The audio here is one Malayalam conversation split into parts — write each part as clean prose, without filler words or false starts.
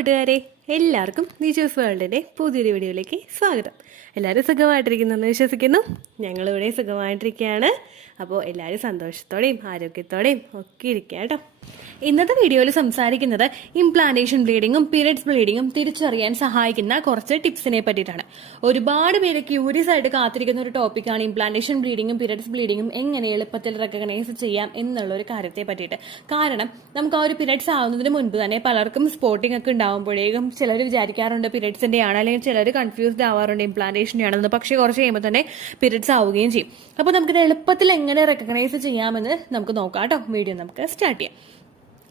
കൂട്ടുകാരെ, എല്ലാവർക്കും നിജൂസ് വേൾഡിൻ്റെ പുതിയൊരു വീഡിയോയിലേക്ക് സ്വാഗതം. എല്ലാവരും സുഖമായിട്ടിരിക്കുന്നെന്ന് വിശ്വസിക്കുന്നു. ഞങ്ങളിവിടെ സുഖമായിട്ടിരിക്കുകയാണ്. അപ്പോൾ എല്ലാവരും സന്തോഷത്തോടെയും ആരോഗ്യത്തോടെയും ഒക്കെ ഇരിക്കുക കേട്ടോ. ഇന്നത്തെ വീഡിയോയിൽ സംസാരിക്കുന്നത് ഇംപ്ലാന്റേഷൻ ബ്ലീഡിങ്ങും പീരിയഡ്സ് ബ്ലീഡിങ്ങും തിരിച്ചറിയാൻ സഹായിക്കുന്ന കുറച്ച് ടിപ്സിനെ പറ്റിയിട്ടാണ്. ഒരുപാട് പേര് ക്യൂരിയസ് ആയിട്ട് കാത്തിരിക്കുന്ന ഒരു ടോപ്പിക്കാണ് ഇംപ്ലാന്റേഷൻ ബ്ലീഡിങ്ങും പീരിയഡ്സ് ബ്ലീഡിങ്ങും എങ്ങനെ എളുപ്പത്തിൽ റെക്കഗ്നൈസ് ചെയ്യാം എന്നുള്ള ഒരു കാര്യത്തെ പറ്റിയിട്ട്. കാരണം നമുക്ക് ആ ഒരു പീരിയഡ്സ് ആവുന്നതിന് മുൻപ് തന്നെ പലർക്കും സ്പോട്ടിംഗ് ഒക്കെ ഉണ്ടാവുമ്പോഴേക്കും ചിലർ വിചാരിക്കാറുണ്ട് പീരിയഡ്സിന്റെ ആണ്, അല്ലെങ്കിൽ ചിലർ കൺഫ്യൂസ്ഡ് ആവാറുണ്ട് ഇംപ്ലാന്റേഷൻ്റെ ആണെന്ന്. പക്ഷേ കുറച്ച് കഴിയുമ്പോൾ തന്നെ പീരിയഡ്സ് ആവുകയും ചെയ്യും. അപ്പോൾ നമുക്കിത് എളുപ്പത്തിൽ എങ്ങനെ റെക്കഗ്നൈസ് ചെയ്യാമെന്ന് നമുക്ക് നോക്കാം കേട്ടോ. വീഡിയോ നമുക്ക് സ്റ്റാർട്ട് ചെയ്യാം.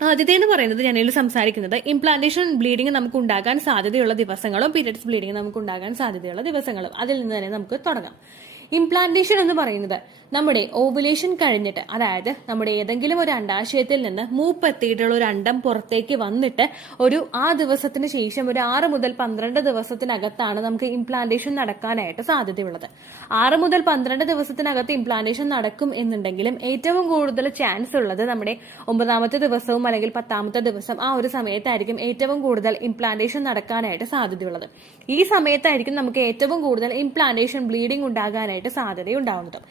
ആദ്യത്തെ എന്ന് പറയുന്നത് ഞാനിതിൽ സംസാരിക്കുന്നത് ഇംപ്ലാന്റേഷൻ ബ്ലീഡിംഗ് നമുക്ക് ഉണ്ടാകാൻ സാധ്യതയുള്ള ദിവസങ്ങളും പീരിയഡ്സ് ബ്ലീഡിംഗ് നമുക്ക് ഉണ്ടാകാൻ സാധ്യതയുള്ള ദിവസങ്ങളും. അതിൽ നിന്ന് തന്നെ നമുക്ക് തുടങ്ങാം. ഇംപ്ലാന്റേഷൻ എന്ന് പറയുന്നത് നമ്മുടെ ഓവുലേഷൻ കഴിഞ്ഞിട്ട്, അതായത് നമ്മുടെ ഏതെങ്കിലും ഒരു അണ്ടാശയത്തിൽ നിന്ന് മൂപ്പെത്തിയിട്ടുള്ള ഒരു അണ്ടം പുറത്തേക്ക് വന്നിട്ട് ആ ദിവസത്തിന് ശേഷം ഒരു 6 മുതൽ 12 ദിവസത്തിനകത്താണ് നമുക്ക് ഇംപ്ലാന്റേഷൻ നടക്കാനായിട്ട് സാധ്യതയുള്ളത്. 6 മുതൽ 12 ദിവസത്തിനകത്ത് ഇംപ്ലാന്റേഷൻ നടക്കും എന്നുണ്ടെങ്കിലും ഏറ്റവും കൂടുതൽ ചാൻസ് ഉള്ളത് നമ്മുടെ 9ാമത്തെ ദിവസവും അല്ലെങ്കിൽ 10ാമത്തെ ദിവസം, ആ ഒരു സമയത്തായിരിക്കും ഏറ്റവും കൂടുതൽ ഇംപ്ലാന്റേഷൻ നടക്കാനായിട്ട് സാധ്യതയുള്ളത്. ഈ സമയത്തായിരിക്കും നമുക്ക് ഏറ്റവും കൂടുതൽ ഇംപ്ലാന്റേഷൻ ബ്ലീഡിംഗ് ഉണ്ടാകാനായിട്ട് സാധ്യതയുണ്ടാവുന്നത്.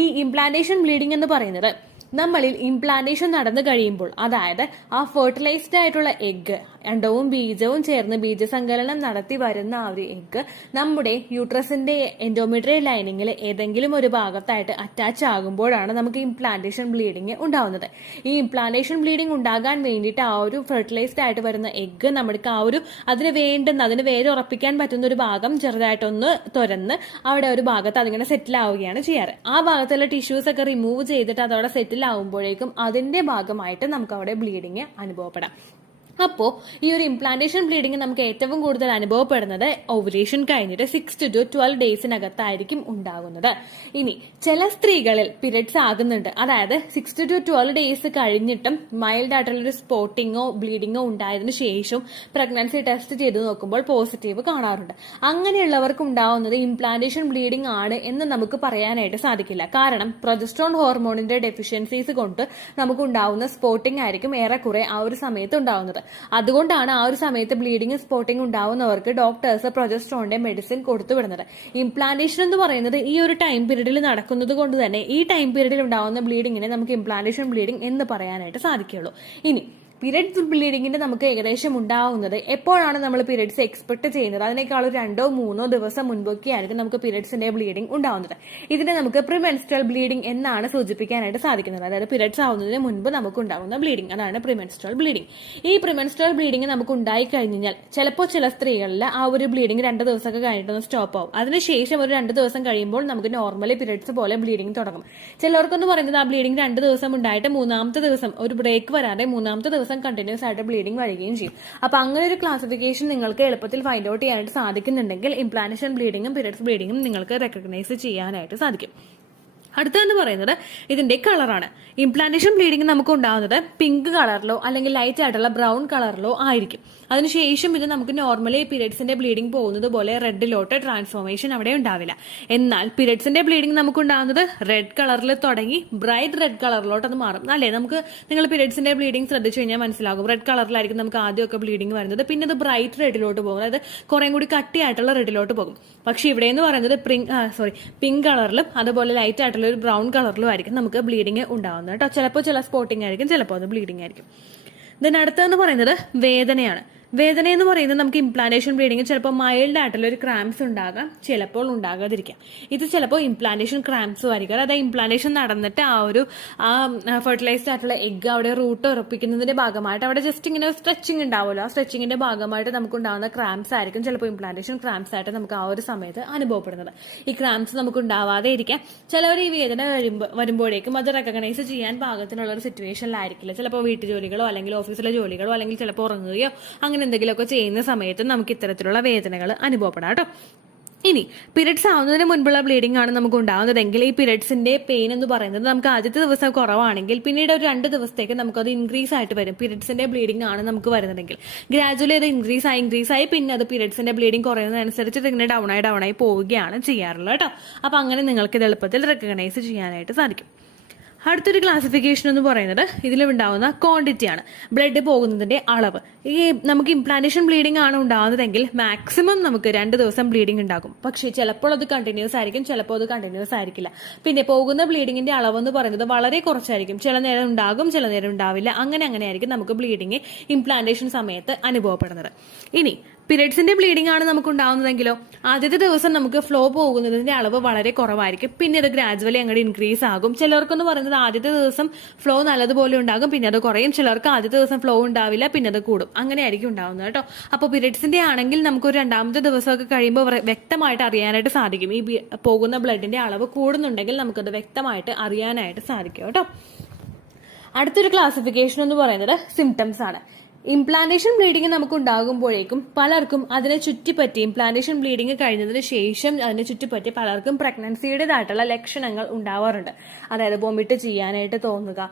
ഈ ഇംപ്ലാന്റേഷൻ ബ്ലീഡിംഗ് എന്ന് പറയുന്നത് നമ്മളിൽ ഇംപ്ലാന്റേഷൻ നടന്നു കഴിയുമ്പോൾ, അതായത് ആ ഫെർട്ടിലൈസ്ഡ് ആയിട്ടുള്ള എഗ്ഗ്, അണ്ടവും ബീജവും ചേർന്ന് ബീജസങ്കലനം നടത്തി വരുന്ന ആ ഒരു എഗ്ഗ് നമ്മുടെ യൂട്രസിന്റെ എൻഡോമെട്രിയൽ ലൈനിങ്ങിൽ ഏതെങ്കിലും ഒരു ഭാഗത്തായിട്ട് അറ്റാച്ച് ആകുമ്പോഴാണ് നമുക്ക് ഇംപ്ലാന്റേഷൻ ബ്ലീഡിംഗ് ഉണ്ടാവുന്നത്. ഈ ഇംപ്ലാന്റേഷൻ ബ്ലീഡിംഗ് ഉണ്ടാകാൻ വേണ്ടിയിട്ട് ആ ഒരു ഫെർട്ടിലൈസ്ഡ് ആയിട്ട് വരുന്ന എഗ്ഗ് നമുക്ക് അതിന് വേരുറപ്പിക്കാൻ പറ്റുന്ന ഒരു ഭാഗം ചെറുതായിട്ടൊന്ന് തുറന്ന് അവിടെ ഒരു ഭാഗത്ത് അതിങ്ങനെ സെറ്റിൽ ആവുകയാണ് ചെയ്യാറ്. ആ ഭാഗത്തുള്ള ടിഷ്യൂസ് ഒക്കെ റിമൂവ് ചെയ്തിട്ട് അതവിടെ സെറ്റിൽ ആവുമ്പോഴേക്കും അതിന്റെ ഭാഗമായിട്ട് നമുക്ക് അവിടെ ബ്ലീഡിങ് അനുഭവപ്പെടാം. അപ്പോൾ ഈ ഒരു ഇംപ്ലാന്റേഷൻ ബ്ലീഡിംഗ് നമുക്ക് ഏറ്റവും കൂടുതൽ അനുഭവപ്പെടുന്നത് ഓവുലേഷൻ കഴിഞ്ഞിട്ട് 6 to 12 ഡേയ്സിനകത്തായിരിക്കും ഉണ്ടാകുന്നത്. ഇനി ചില സ്ത്രീകളിൽ പീരിയഡ്സ് ആകുന്നുണ്ട്, അതായത് 6 to 12 ഡേയ്സ് കഴിഞ്ഞിട്ടും മൈൽഡ് ആയിട്ടുള്ള ഒരു സ്പോട്ടിങ്ങോ ബ്ലീഡിങ്ങോ ഉണ്ടായതിനു ശേഷം പ്രഗ്നൻസി ടെസ്റ്റ് ചെയ്ത് നോക്കുമ്പോൾ പോസിറ്റീവ് കാണാറുണ്ട്. അങ്ങനെയുള്ളവർക്ക് ഉണ്ടാവുന്നത് ഇംപ്ലാന്റേഷൻ ബ്ലീഡിംഗ് ആണ് എന്ന് നമുക്ക് പറയാനായിട്ട് സാധിക്കില്ല. കാരണം പ്രൊജസ്ട്രോൺ ഹോർമോണിന്റെ ഡെഫിഷ്യൻസീസ് കൊണ്ട് നമുക്ക് ഉണ്ടാവുന്ന സ്പോട്ടിംഗ് ആയിരിക്കും ഏറെക്കുറെ ആ ഒരു സമയത്ത് ഉണ്ടാവുന്നത്. അതുകൊണ്ടാണ് ആ ഒരു സമയത്ത് ബ്ലീഡിംഗ് സ്പോട്ടിംഗ് ഉണ്ടാവുന്നവർക്ക് ഡോക്ടേഴ്സ് പ്രൊജസ്ട്രോണിന്റെ മെഡിസിൻ കൊടുത്തു വിടുന്നത്. ഇംപ്ലാന്റേഷൻ എന്ന് പറയുന്നത് ഈ ഒരു ടൈം പീരീഡിൽ നടക്കുന്നത് കൊണ്ട് തന്നെ ഈ ടൈം പീരീഡിൽ ഉണ്ടാവുന്ന ബ്ലീഡിങ്ങിനെ നമുക്ക് ഇംപ്ലാന്റേഷൻ ബ്ലീഡിംഗ് എന്ന് പറയാനായിട്ട് സാധിക്കുള്ളൂ. ഇനി പീരിയഡ്സ് ബ്ലീഡിങ്ങിന്റെ നമുക്ക് ഏകദേശം ഉണ്ടാവുന്നത് എപ്പോഴാണ് നമ്മൾ പീരിയഡ്സ് എക്സ്പെക്ട് ചെയ്യുന്നത്, അതിനേക്കാൾ 2-3 ദിവസം മുൻപൊക്കെ ആയിരിക്കും നമുക്ക് പീരിയഡ്സിന്റെ ബ്ലീഡിംഗ് ഉണ്ടാവുന്നത്. ഇതിനെ നമുക്ക് പ്രിമെൻസ്ട്രൽ ബ്ലീഡിംഗ് എന്നാണ് സൂചിപ്പിക്കാനായിട്ട് സാധിക്കുന്നത്. അതായത് പീരിയഡ്സ് ആവുന്നതിന് മുൻപ് നമുക്ക് ഉണ്ടാവുന്ന ബ്ലീഡിംഗ്, അതാണ് പ്രിമെൻസ്ട്രൽ ബ്ലീഡിംഗ്. ഈ പ്രിമെൻസ്ട്രൽ ബ്ലീഡിംഗ് നമുക്ക് ഉണ്ടായി കഴിഞ്ഞാൽ ചിലപ്പോൾ ചില സ്ത്രീകളിൽ ആ ഒരു ബ്ലീഡിംഗ് 2 ദിവസമൊക്കെ കഴിഞ്ഞിട്ടൊന്ന് സ്റ്റോപ്പ് ആവും. അതിനുശേഷം ഒരു 2 ദിവസം കഴിയുമ്പോൾ നമുക്ക് നോർമലി പീരിയഡ്സ് പോലെ ബ്ലീഡിംഗ് തുടങ്ങും. ചിലർക്കെന്ന് പറയുന്നത് ആ ബ്ലീഡിംഗ് 2 ദിവസം ഉണ്ടായിട്ട് 3ാമത്തെ ദിവസം ഒരു ബ്രേക്ക് വരാതെ 3ാമത്തെ ദിവസം കണ്ടിന്യൂസ് ആയിട്ട് ബ്ലീഡിംഗ് വരികയും ചെയ്യും. അപ്പൊ അങ്ങനെ ഒരു ക്ലാസിഫിക്കേഷൻ നിങ്ങൾക്ക് എളുപ്പത്തിൽ ഫൈൻഡ് ഔട്ട് ചെയ്യാനായിട്ട് സാധിക്കുന്നുണ്ടെങ്കിൽ ഇംപ്ലാന്റേഷൻ ബ്ലീഡിംഗും പീരിയഡ്സ് ബ്ലീഡിംഗും നിങ്ങൾക്ക് റെക്കഗ്നൈസ് ചെയ്യാനായിട്ട് സാധിക്കും. അടുത്തതെന്ന് പറയുന്നത് ഇതിന്റെ കളറാണ്. ഇംപ്ലാന്റേഷൻ ബ്ലീഡിംഗ് നമുക്ക് ഉണ്ടാകുന്നത് പിങ്ക് കളറിലോ അല്ലെങ്കിൽ ലൈറ്റ് ആയിട്ടുള്ള ബ്രൗൺ കളറിലോ ആയിരിക്കും. അതിനുശേഷം ഇത് നമുക്ക് നോർമലി പീരിയഡ്സിന്റെ ബ്ലീഡിംഗ് പോകുന്നത് പോലെ റെഡിലോട്ട് ട്രാൻസ്ഫോർമേഷൻ അവിടെ ഉണ്ടാവില്ല. എന്നാൽ പീരിയഡ്സിന്റെ ബ്ലീഡിംഗ് നമുക്ക് ഉണ്ടാകുന്നത് റെഡ് കളറിൽ തുടങ്ങി ബ്രൈറ്റ് റെഡ് കളറിലോട്ട് അത് മാറും. അല്ലേ, നിങ്ങൾ പീരിയഡ്സിന്റെ ബ്ലീഡിംഗ് ശ്രദ്ധിച്ചു കഴിഞ്ഞാൽ മനസ്സിലാകും. റെഡ് കളറിലായിരിക്കും നമുക്ക് ആദ്യമൊക്കെ ബ്ലീഡിംഗ് വരുന്നത്, പിന്നെ അത് ബ്രൈറ്റ് റെഡിലോട്ട് പോകും, അതായത് കുറേ കൂടി കട്ടിയായിട്ടുള്ള റെഡിലോട്ട് പോകും. പക്ഷെ ഇവിടെ എന്ന് പറയുന്നത് പിങ്ക് കളറിലും അതുപോലെ ലൈറ്റ് ആയിട്ടുള്ള ഒരു ബ്രൗൺ കളറിലും ആയിരിക്കും നമുക്ക് ബ്ലീഡിംഗ് ഉണ്ടാവുന്നത് കേട്ടോ. ചിലപ്പോൾ ചില സ്പോട്ടിംഗ് ആയിരിക്കും, ചിലപ്പോൾ അത് ബ്ലീഡിംഗ് ആയിരിക്കും. ഇതിന് അടുത്തതെന്ന് പറയുന്നത് വേദനയാണ്. വേദന എന്ന് പറയുന്നത് നമുക്ക് ഇംപ്ലാന്റേഷൻ ബ്ലീഡിംഗ് ചിലപ്പോൾ മൈൽഡ് ആയിട്ടുള്ള ഒരു ക്രാംസ് ഉണ്ടാകാം, ചിലപ്പോൾ ഉണ്ടാകാതിരിക്കാം. ഇത് ചിലപ്പോൾ ഇംപ്ലാന്റേഷൻ ക്രാംസും ആയിരിക്കും. അതായത് ഇംപ്ലാന്റേഷൻ നടന്നിട്ട് ആ ഫെർട്ടിലൈസ്ഡ് ആയിട്ടുള്ള എഗ്ഗ് അവിടെ റൂട്ട് ഉറപ്പിക്കുന്നതിന്റെ ഭാഗമായിട്ട് അവിടെ ജസ്റ്റ് ഇങ്ങനെ സ്ട്രെച്ചിങ് ഉണ്ടാവുമല്ലോ, ആ സ്ട്രെച്ചിങ്ങിന്റെ ഭാഗമായിട്ട് നമുക്ക് ഉണ്ടാകുന്ന ക്രാംസ് ആയിരിക്കും ചിലപ്പോൾ ഇംപ്ലാന്റേഷൻ ക്രാംസ് ആയിട്ട് നമുക്ക് ആ ഒരു സമയത്ത് അനുഭവപ്പെടുന്നത്. ഈ ക്രാംസ് നമുക്ക് ഉണ്ടാവാതെ ഇരിക്കാം. ചിലവർ ഈ വേദന വരുമ്പോഴേക്കും അത് റെക്കഗ്നൈസ് ചെയ്യാൻ പാകത്തിനുള്ള ഒരു സിറ്റുവേഷനിലായിരിക്കില്ല. ചിലപ്പോൾ വീട്ടുജോലികളോ അല്ലെങ്കിൽ ഓഫീസിലെ ജോലികളോ അല്ലെങ്കിൽ ചിലപ്പോൾ ഉറങ്ങുകയോ അങ്ങനെ എന്തെങ്കിലുമൊക്കെ ചെയ്യുന്ന സമയത്ത് നമുക്ക് ഇത്തരത്തിലുള്ള വേദനകൾ അനുഭവപ്പെടാം കേട്ടോ. ഇനി പീരിയഡ്സ് ആവുന്നതിന് മുൻപുള്ള ബ്ലീഡിംഗ് ആണ് നമുക്ക് ഉണ്ടാകുന്നതെങ്കിൽ ഈ പീരിയഡ്സിന്റെ പെയിൻ എന്ന് പറയുന്നത് നമുക്ക് ആദ്യത്തെ ദിവസം കുറവാണെങ്കിൽ പിന്നീട് ഒരു 2 ദിവസത്തേക്ക് നമുക്കത് ഇൻക്രീസ് ആയിട്ട് വരും. പീരിയഡ്സിന്റെ ബ്ലീഡിംഗ് ആണ് നമുക്ക് വരുന്നതെങ്കിൽ ഗ്രാജുവലി അത് ഇൻക്രീസ് ആയി പിന്നെ അത് പീരിയഡ്സിന്റെ ബ്ലീഡിംഗ് കുറയുന്നതനുസരിച്ച് ഇതിങ്ങനെ ഡൗൺ ആയി പോവുകയാണ് ചെയ്യാറുള്ളത് കേട്ടോ. അപ്പൊ അങ്ങനെ നിങ്ങൾക്ക് ഇത് എളുപ്പത്തിൽ റെക്കഗ്നൈസ് ചെയ്യാനായിട്ട് സാധിക്കും. അടുത്തൊരു ക്ലാസിഫിക്കേഷൻ എന്ന് പറയുന്നത് ഇതിലുണ്ടാവുന്ന ക്വാണ്ടിറ്റിയാണ്, ബ്ലഡ് പോകുന്നതിന്റെ അളവ്. ഈ നമുക്ക് ഇംപ്ലാന്റേഷൻ ബ്ലീഡിംഗ് ആണ് ഉണ്ടാകുന്നതെങ്കിൽ മാക്സിമം നമുക്ക് 2 ദിവസം ബ്ലീഡിംഗ് ഉണ്ടാകും. പക്ഷേ ചിലപ്പോൾ അത് കണ്ടിന്യൂസ് ആയിരിക്കും, ചിലപ്പോൾ അത് കണ്ടിന്യൂസ് ആയിരിക്കില്ല. പിന്നെ പോകുന്ന ബ്ലീഡിങ്ങിന്റെ അളവ് എന്ന് പറയുന്നത് വളരെ കുറച്ചായിരിക്കും. ചില നേരം ഉണ്ടാകും, ചില നേരം ഉണ്ടാവില്ല. അങ്ങനെയായിരിക്കും നമുക്ക് ബ്ലീഡിങ് ഇംപ്ലാന്റേഷൻ സമയത്ത് അനുഭവപ്പെടുന്നത്. ഇനി പീരിയഡ്സിന്റെ ബ്ലീഡിംഗ് ആണ് നമുക്ക് ഉണ്ടാവുന്നതെങ്കിലോ ആദ്യത്തെ ദിവസം നമുക്ക് ഫ്ലോ പോകുന്നതിന്റെ അളവ് വളരെ കുറവായിരിക്കും. പിന്നെ അത് ഗ്രാജുവലി അങ്ങോട്ട് ഇൻക്രീസ് ആകും. ചിലർക്കെന്ന് പറയുന്നത് ആദ്യത്തെ ദിവസം ഫ്ലോ നല്ലതുപോലെ ഉണ്ടാകും, പിന്നെ അത് കുറയും. ചിലർക്ക് ആദ്യത്തെ ദിവസം ഫ്ലോ ഉണ്ടാവില്ല, പിന്നെ അത് കൂടും. അങ്ങനെയായിരിക്കും ഉണ്ടാവുന്നത് കേട്ടോ. അപ്പോൾ പീരിയഡ്സിന്റെ ആണെങ്കിൽ നമുക്കൊരു 2ാമത്തെ ദിവസമൊക്കെ കഴിയുമ്പോൾ വ്യക്തമായിട്ട് അറിയാനായിട്ട് സാധിക്കും. ഈ പോകുന്ന ബ്ലഡിന്റെ അളവ് കൂടുന്നുണ്ടെങ്കിൽ നമുക്കത് വ്യക്തമായിട്ട് അറിയാനായിട്ട് സാധിക്കും കേട്ടോ. അടുത്തൊരു ക്ലാസിഫിക്കേഷൻ എന്ന് പറയുന്നത് സിംറ്റംസ് ആണ്. ഇംപ്ലാന്റേഷൻ ബ്ലീഡിംഗ് നമുക്ക് ഉണ്ടാകുമ്പോഴേക്കും പലർക്കും അതിനെ ചുറ്റിപ്പറ്റി, ഇംപ്ലാന്റേഷൻ ബ്ലീഡിംഗ് കഴിഞ്ഞതിന് ശേഷം അതിനെ ചുറ്റിപ്പറ്റി പലർക്കും പ്രഗ്നൻസിയുടേതായിട്ടുള്ള ലക്ഷണങ്ങൾ ഉണ്ടാവാറുണ്ട്. അതായത് വൊമിറ്റ് ചെയ്യാനായിട്ട് തോന്നുക,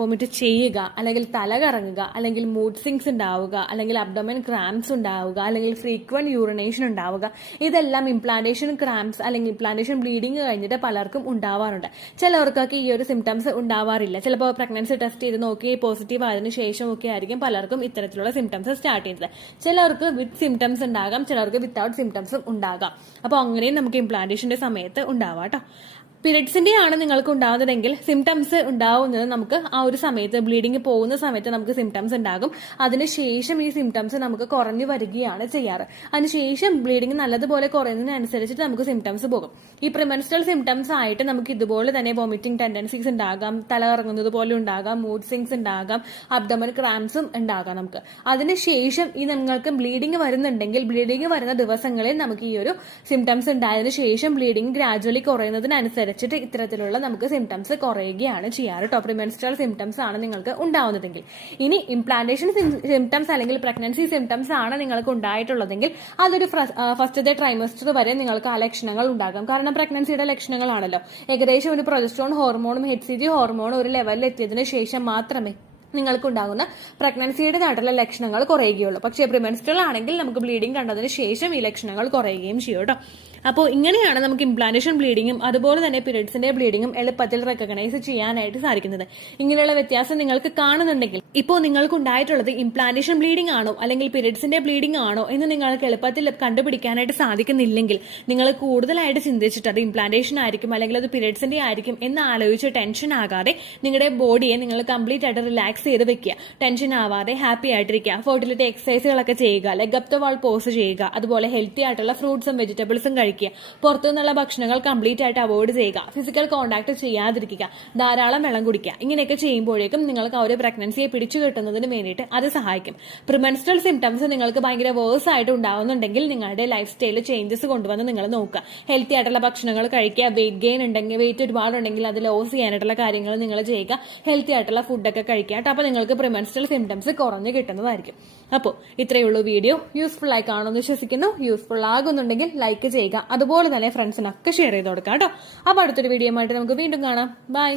വൊമിറ്റ് ചെയ്യുക, അല്ലെങ്കിൽ തല കറങ്ങുക, അല്ലെങ്കിൽ മൂഡ് സ്വിങ്സ് ഉണ്ടാവുക, അല്ലെങ്കിൽ അബ്ഡോമൻ ക്രാംസ് ഉണ്ടാവുക, അല്ലെങ്കിൽ ഫ്രീക്വന്റ് യൂറിനേഷൻ ഉണ്ടാവുക. ഇതെല്ലാം ഇംപ്ലാന്റേഷൻ ക്രാംസ് അല്ലെങ്കിൽ ഇംപ്ലാന്റേഷൻ ബ്ലീഡിംഗ് കഴിഞ്ഞിട്ട് പലർക്കും ഉണ്ടാവാറുണ്ട്. ചിലവർക്കൊക്കെ ഈ ഒരു സിംറ്റംസ് ഉണ്ടാവാറില്ല. ചിലപ്പോൾ പ്രഗ്നൻസി ടെസ്റ്റ് ചെയ്ത് നോക്കി പോസിറ്റീവ് ആയതിനു ശേഷം ഒക്കെ ആയിരിക്കും പലർക്കും ഇത്തരത്തിലുള്ള സിംറ്റംസ് സ്റ്റാർട്ട് ചെയ്യുന്നത്. ചിലർക്ക് വിത്ത് സിംറ്റംസ് ഉണ്ടാകാം, ചിലർക്ക് വിത്തൗട്ട് സിംറ്റംസും ഉണ്ടാകാം. അപ്പോൾ അങ്ങനെയും നമുക്ക് ഇംപ്ലാന്റേഷന്റെ സമയത്ത് ഉണ്ടാവാം കേട്ടോ. പീരിയഡ്സിന്റെ ആണ് നിങ്ങൾക്ക് ഉണ്ടാകുന്നതെങ്കിൽ സിംറ്റംസ് ഉണ്ടാവുന്നത് നമുക്ക് ആ ഒരു സമയത്ത് ബ്ലീഡിങ് പോകുന്ന സമയത്ത് നമുക്ക് സിംറ്റംസ് ഉണ്ടാകും. അതിനുശേഷം ഈ സിംറ്റംസ് നമുക്ക് കുറഞ്ഞു വരികയാണ് ചെയ്യാറ്. അതിനുശേഷം ബ്ലീഡിങ് നല്ലതുപോലെ കുറയുന്നതിനനുസരിച്ചിട്ട് നമുക്ക് സിംറ്റംസ് പോകും. ഈ പ്രിമെൻസ്ട്രൽ സിംറ്റംസ് ആയിട്ട് നമുക്ക് ഇതുപോലെ തന്നെ വോമിറ്റിംഗ് ടെൻഡൻസീസ് ഉണ്ടാകാം, തല കറങ്ങുന്നത് പോലെ ഉണ്ടാകാം, മൂഡ് സ്വിങ്സ് ഉണ്ടാകാം, അബ്ഡോമൻ ക്രാംസും ഉണ്ടാകാം നമുക്ക്. അതിനുശേഷം ഈ നിങ്ങൾക്ക് ബ്ലീഡിങ് വരുന്നുണ്ടെങ്കിൽ ബ്ലീഡിങ് വരുന്ന ദിവസങ്ങളിൽ നമുക്ക് ഈ ഒരു സിംറ്റംസ് ഉണ്ടായതിനു ശേഷം ബ്ലീഡിങ് ഗ്രാജുവലി കുറയുന്നതിനനുസരിച്ച് ഇത്തരത്തിലുള്ള നമുക്ക് സിംറ്റംസ് കുറയുകയാണ് ചെയ്യാറ്. പ്രിമെൻസ്ട്രൽ സിംറ്റംസ് ആണ് നിങ്ങൾക്ക് ഉണ്ടാവുന്നതെങ്കിൽ. ഇനി ഇംപ്ലാന്റേഷൻ സിംറ്റംസ് അല്ലെങ്കിൽ പ്രഗ്നൻസി സിംറ്റംസ് ആണ് നിങ്ങൾക്ക് ഉണ്ടായിട്ടുള്ളതെങ്കിൽ അതൊരു ഫസ്റ്റത്തെ ട്രൈമസ്റ്റർ വരെ നിങ്ങൾക്ക് ആ ലക്ഷണങ്ങൾ ഉണ്ടാകാം. കാരണം പ്രഗ്നൻസിയുടെ ലക്ഷണങ്ങളാണല്ലോ. ഏകദേശം ഒരു പ്രൊജസ്ട്രോൺ ഹോർമോണും HCG ഹോർമോണും ഒരു ലെവലിൽ എത്തിയതിനു ശേഷം മാത്രമേ നിങ്ങൾക്കുണ്ടാകുന്ന പ്രഗ്നൻസിയുടേതായിട്ടുള്ള ലക്ഷണങ്ങൾ കുറയുകയുള്ളൂ. പക്ഷേ പ്രിമെൻസ്ട്രൽ ആണെങ്കിൽ നമുക്ക് ബ്ലീഡിംഗ് കണ്ടതിന് ശേഷം ഈ ലക്ഷണങ്ങൾ കുറയുകയും ചെയ്യും കേട്ടോ. അപ്പോൾ ഇങ്ങനെയാണ് നമുക്ക് ഇംപ്ലാന്റേഷൻ ബ്ലീഡിങ്ങും അതുപോലെ തന്നെ പീരിയഡ്സിന്റെ ബ്ലീഡിങ്ങും എളുപ്പത്തിൽ റെക്കഗ്നൈസ് ചെയ്യാനായിട്ട് സാധിക്കുന്നത്. ഇങ്ങനെയുള്ള വ്യത്യാസം നിങ്ങൾക്ക് കാണുന്നുണ്ടെങ്കിൽ ഇപ്പോൾ നിങ്ങൾക്ക് ഉണ്ടായിട്ടുള്ളത് ഇംപ്ലാന്റേഷൻ ബ്ലീഡിംഗ് ആണോ അല്ലെങ്കിൽ പീരിയഡ്സിന്റെ ബ്ലീഡിംഗ് ആണോ എന്ന് നിങ്ങൾക്ക് എളുപ്പത്തിൽ കണ്ടുപിടിക്കാനായിട്ട് സാധിക്കുന്നില്ലെങ്കിൽ നിങ്ങൾ കൂടുതലായിട്ട് ചിന്തിച്ചിട്ട് അത് ഇംപ്ലാന്റേഷൻ ആയിരിക്കും അല്ലെങ്കിൽ അത് പീരിയഡ്സിന്റെ ആയിരിക്കും എന്ന് ആലോചിച്ച് ടെൻഷൻ ആകാതെ നിങ്ങളുടെ ബോഡിയെ നിങ്ങൾ കംപ്ലീറ്റ് ആയിട്ട് റിലാക്സ് ചെയ്ത് വെക്കുക. ടെൻഷൻ ആവാതെ ഹാപ്പി ആയിട്ടിരിക്കുക. ഫെർട്ടിലിറ്റി എക്സസൈസുകളൊക്കെ ചെയ്യുക, leg up the wall pose ചെയ്യുക, അതുപോലെ ഹെൽത്തി ആയിട്ടുള്ള ഫ്രൂട്ട്സും വെജിറ്റബിൾസും കഴിക്കുക. പുറത്തുനിന്നുള്ള ഭക്ഷണങ്ങൾ കംപ്ലീറ്റ് ആയിട്ട് അവോയ്ഡ് ചെയ്യുക. ഫിസിക്കൽ കോൺടാക്ട് ചെയ്യാതിരിക്കുക, ധാരാളം വെള്ളം കുടിക്കുക. ഇങ്ങനെയൊക്കെ ചെയ്യുമ്പോഴേക്കും നിങ്ങൾക്ക് ആ ഒരു പ്രഗ്നൻസിയെ പിടിച്ചു കെട്ടുന്നതിന് വേണ്ടിയിട്ട് അത് സഹായിക്കും. പ്രിമെൻസ്ട്രൽ സിംറ്റംസ് നിങ്ങൾക്ക് ഭയങ്കര വേഴ്സ് ആയിട്ട് ഉണ്ടാവുന്നുണ്ടെങ്കിൽ നിങ്ങളുടെ ലൈഫ് സ്റ്റൈലിൽ ചേഞ്ചസ് കൊണ്ടുവന്ന് നിങ്ങൾ നോക്കുക. ഹെൽത്തി ആയിട്ടുള്ള ഭക്ഷണങ്ങൾ കഴിക്കുക. വെയിറ്റ് ഗെയിൻ ഉണ്ടെങ്കിൽ, വെയിറ്റ് ഒരുപാടുണ്ടെങ്കിൽ അത് ലോസ് ചെയ്യാനായിട്ടുള്ള കാര്യങ്ങൾ നിങ്ങൾ ചെയ്യുക. ഹെൽത്തി ആയിട്ടുള്ള ഫുഡൊക്കെ കഴിക്കുക. അപ്പോൾ നിങ്ങൾക്ക് പ്രിമെൻസ്ട്രൽ സിംറ്റംസ് കുറഞ്ഞു കിട്ടുന്നതായിരിക്കും. അപ്പോൾ ഇത്രയേ ഉള്ളൂ വീഡിയോ. യൂസ്ഫുൾ ആയി കാണുമെന്ന് വിശ്വസിക്കുന്നു. യൂസ്ഫുൾ ആകുന്നുണ്ടെങ്കിൽ ലൈക്ക് ചെയ്യുക. അതുപോലെ തന്നെ ഫ്രണ്ട്സിനൊക്കെ ഷെയർ ചെയ്ത് കൊടുക്കാം കേട്ടോ. അപ്പോൾ അടുത്തൊരു വീഡിയോ ആയിട്ട് നമുക്ക് വീണ്ടും കാണാം. ബൈ.